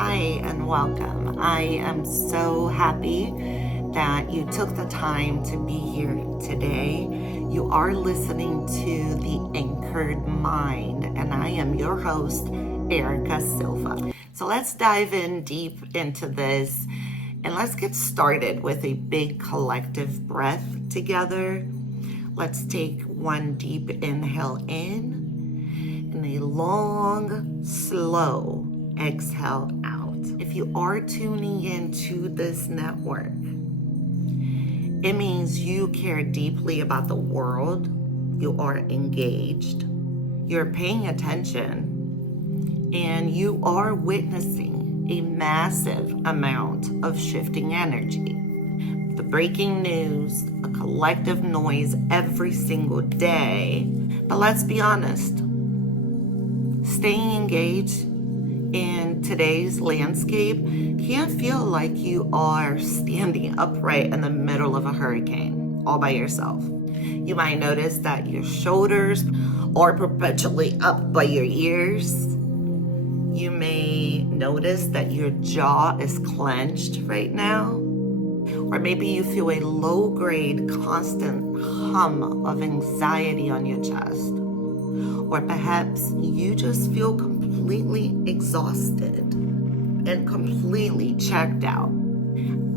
Hi and welcome. I am so happy that you took the time to be here today. You are listening to The Anchored Mind, and I am your host, Erica Silva. So let's dive in deep into this and let's get started with a big collective breath together. Let's take one deep inhale in and a long, slow exhale out. If you are tuning into this network, it means you care deeply about the world, you are engaged, you're paying attention, and you are witnessing a massive amount of shifting energy. The breaking news, a collective noise every single day. But let's be honest, staying engaged in today's landscape can feel like you are standing upright in the middle of a hurricane all by yourself. You might notice that your shoulders are perpetually up by your ears. You may notice that your jaw is clenched right now. Or maybe you feel a low-grade, constant hum of anxiety on your chest. Or perhaps you just feel completely exhausted and completely checked out.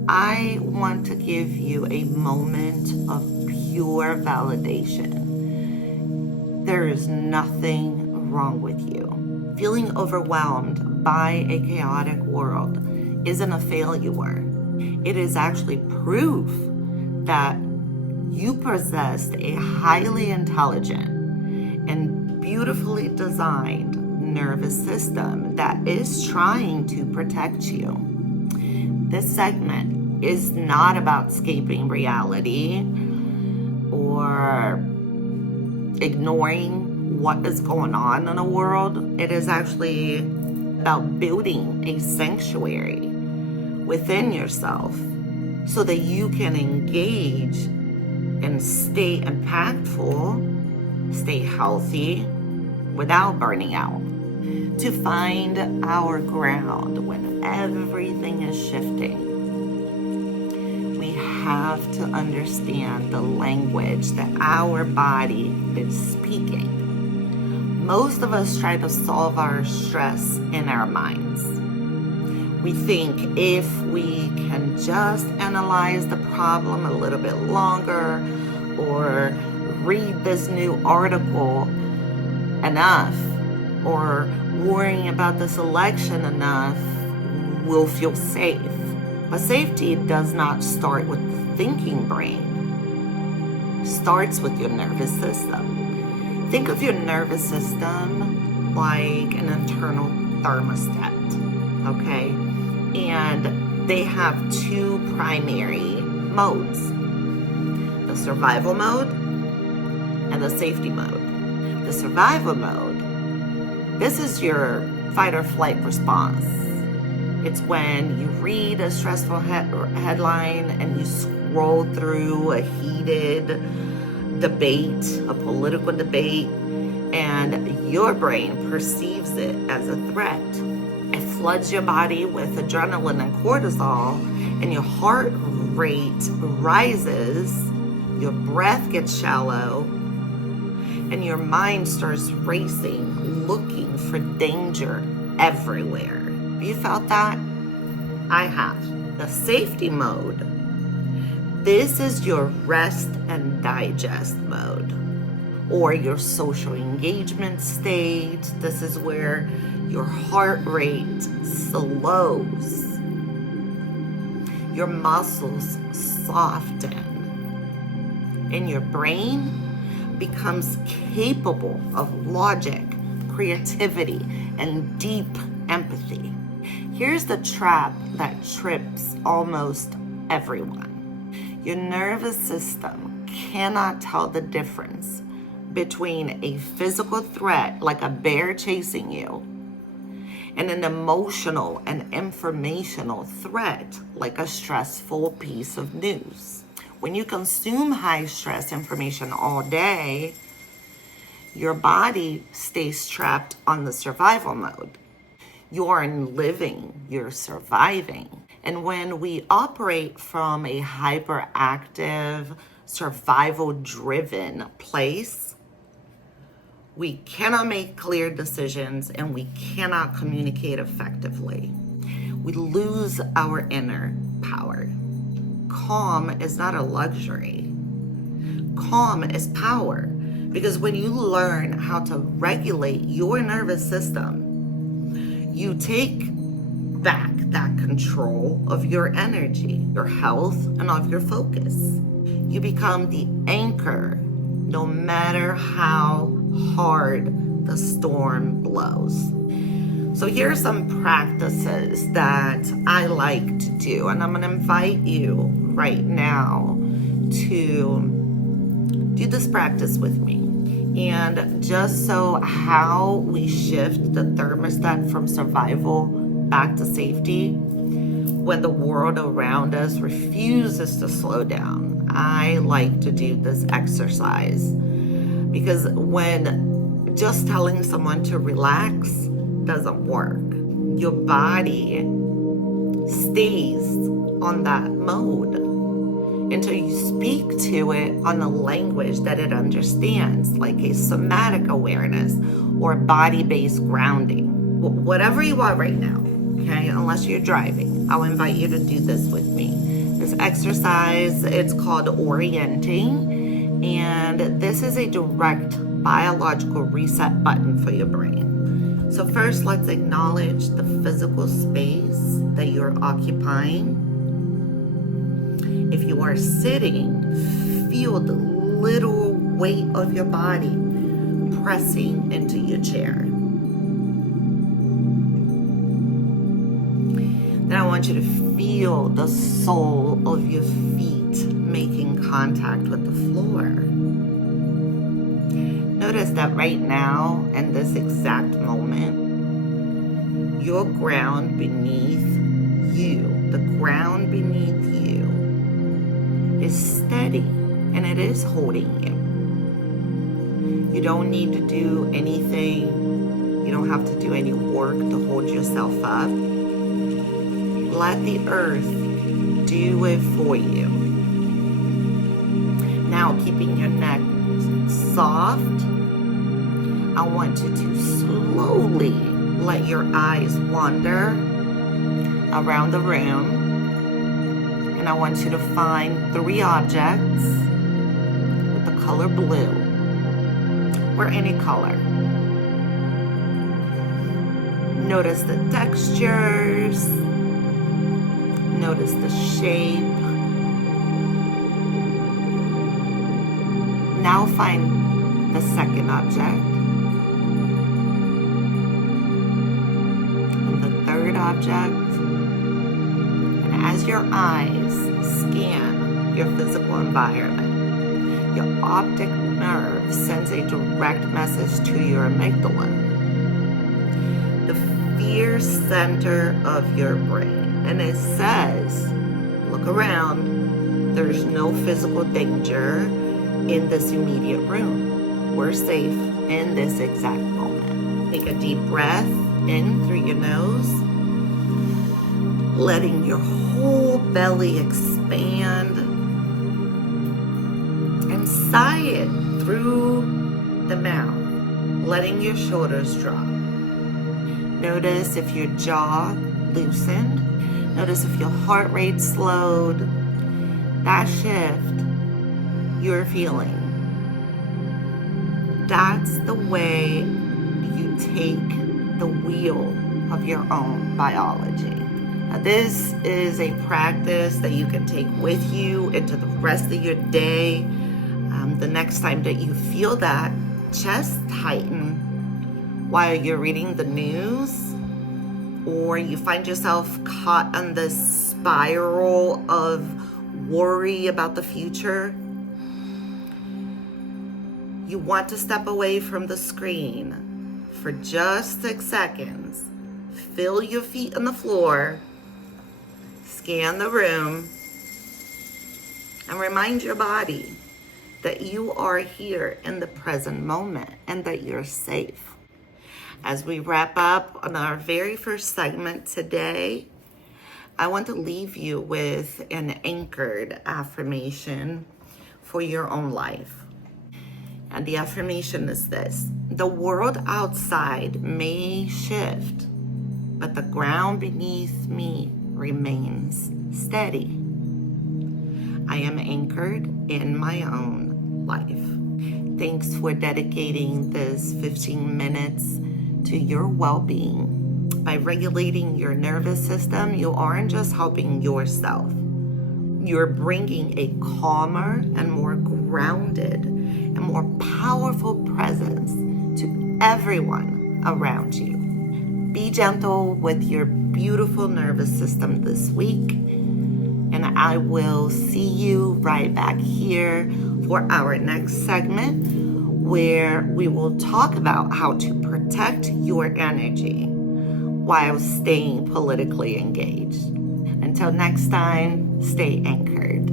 I want to give you a moment of pure validation. There is nothing wrong with you. Feeling overwhelmed by a chaotic world isn't a failure. It is actually proof that you possess a highly intelligent and beautifully designed nervous system that is trying to protect you. This segment is not about escaping reality or ignoring what is going on in the world. It is actually about building a sanctuary within yourself so that you can engage and stay impactful, stay healthy without burning out. To find our ground when everything is shifting, we have to understand the language that our body is speaking. Most of us try to solve our stress in our minds. We think if we can just analyze the problem a little bit longer or read this new article enough or worrying about this election enough, we'll feel safe. But safety does not start with the thinking brain. It starts with your nervous system. Think of your nervous system like an internal thermostat, okay? And they have two primary modes: the survival mode and the safety mode. The survival mode, this is your fight or flight response. It's when you read a stressful headline and you scroll through a heated debate, a political debate, and your brain perceives it as a threat. It floods your body with adrenaline and cortisol, and your heart rate rises, your breath gets shallow, and your mind starts racing, looking for danger everywhere. Have you felt that? I have. The safety mode. This is your rest and digest mode, or your social engagement state. This is where your heart rate slows, your muscles soften, and your brain becomes capable of logic, creativity, and deep empathy. Here's the trap that trips almost everyone. Your nervous system cannot tell the difference between a physical threat, like a bear chasing you, and an emotional and informational threat, like a stressful piece of news. When you consume high stress information all day, your body stays trapped on the survival mode. You aren't living, you're surviving. And when we operate from a hyperactive, survival-driven place, we cannot make clear decisions and we cannot communicate effectively. We lose our inner power. Calm is not a luxury. Calm is power, because when you learn how to regulate your nervous system, you take back that control of your energy, your health, and of your focus. You become the anchor no matter how hard the storm blows. So here are some practices that I like to do, and I'm going to invite you right now to do this practice with me. And just so how we shift the thermostat from survival back to safety when the world around us refuses to slow down, I like to do this exercise, because when just telling someone to relax doesn't work, your body stays on that mode until you speak to it on a language that it understands, like a somatic awareness or body-based grounding. Whatever you are right now, okay, unless you're driving, I'll invite you to do this with me. This exercise, it's called orienting, and this is a direct biological reset button for your brain. So first, let's acknowledge the physical space that you're occupying. If you are sitting, feel the little weight of your body pressing into your chair. Then I want you to feel the sole of your feet making contact with the floor. Notice that right now, in this exact moment, your ground beneath you, the ground beneath you, is steady and it is holding you. You don't need to do anything. You don't have to do any work to hold yourself up. Let the earth do it for you. Now, keeping your neck soft, I want you to slowly let your eyes wander around the room. And I want you to find 3 objects with the color blue, or any color. Notice the textures, notice the shape. Now find the second object, and the third object. As your eyes scan your physical environment, your optic nerve sends a direct message to your amygdala, the fear center of your brain. And it says, look around, there's no physical danger in this immediate room. We're safe in this exact moment. Take a deep breath in through your nose, letting your whole belly expand, and sigh it through the mouth, letting your shoulders drop. Notice if your jaw loosened. Notice if your heart rate slowed. That shift you're feeling. That's the way you take the wheel of your own biology. Now, this is a practice that you can take with you into the rest of your day. The next time that you feel that chest tighten while you're reading the news, or you find yourself caught on this spiral of worry about the future, you want to step away from the screen for just 6 seconds. Feel your feet on the floor, scan the room, and remind your body that you are here in the present moment and that you're safe. As we wrap up on our very first segment today, I want to leave you with an anchored affirmation for your own life. And the affirmation is this: the world outside may shift, but the ground beneath me remains steady. I am anchored in my own life. Thanks for dedicating this 15 minutes to your well-being. By regulating your nervous system, you aren't just helping yourself. You're bringing a calmer and more grounded and more powerful presence to everyone around you. Be gentle with your beautiful nervous system this week, and I will see you right back here for our next segment, where we will talk about how to protect your energy while staying politically engaged. Until next time, stay anchored.